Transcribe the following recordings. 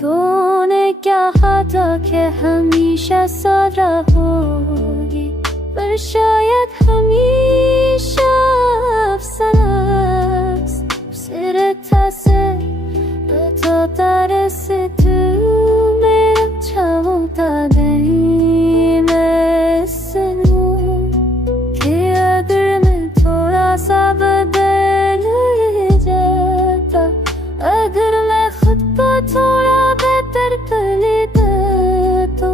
तूने क्या था कि हमेशा साथ रहोगी पर शायद हमेशा अफसाना सिर्फ से तो तारे से तू मेरा चाहता नहीं मैं सुनूं कि अगर मैं थोड़ा सा बदल जाता अगर मैं खुद को थोड़ा बेहतर कर लेता तो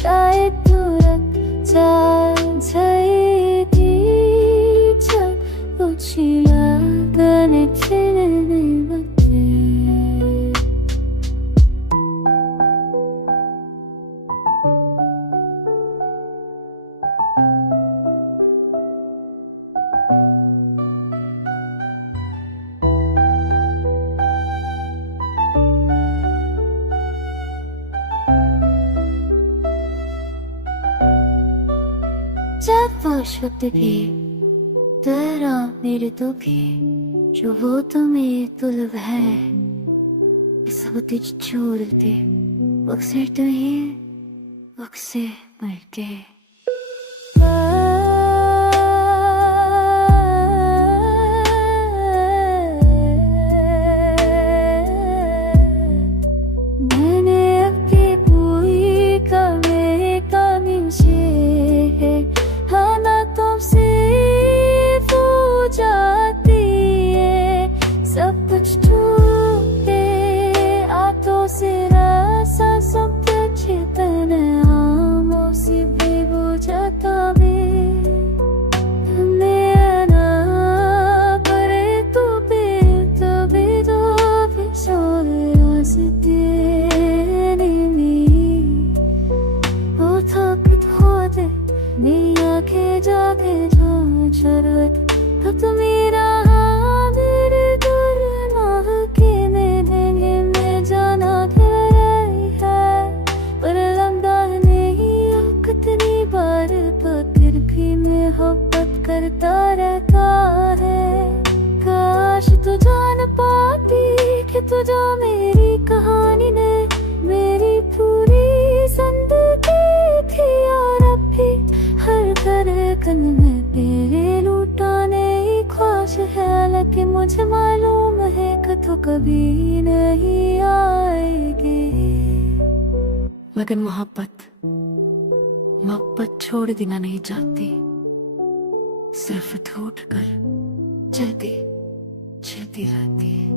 शायद तू रख जाएगी जब कुछ लगने फिरने लगे जब वो शब्द भी तेरा मेरे तो भी जो वो तुम्हें तुलब है सब तुझ छोड़ दे अक्सर तो ही अक्सर मर के मैंने अपनी पूरी कमी से खाना तुमसे हो जाती है सब कुछ छूटे आंखों से रासा सब कुछ इतना आमों से भी बुझाता भी हमें आना पड़े तो भी सोया से तेरे में वो थक होते मेरी आँखें जाके जो जरूरत तो तुम मेरा मेरे दूर माह के मेरे में जाना गहराई है पर लंबा नहीं कितनी बार पकड़ भी मोहब्बत करता रहता है काश तू जान पाती कि तुझे मेरी कहानी ने मेरी पूरी जिंदगी थी और अब भी हर धड़कन में तेरे लुटाने की ख्वाहिश है लेकिन मुझे मालूम है कि तू कभी नहीं आएगी मगर मोहब्बत छोड़ देना नहीं चाहती सिर्फ टूट कर चलती रहती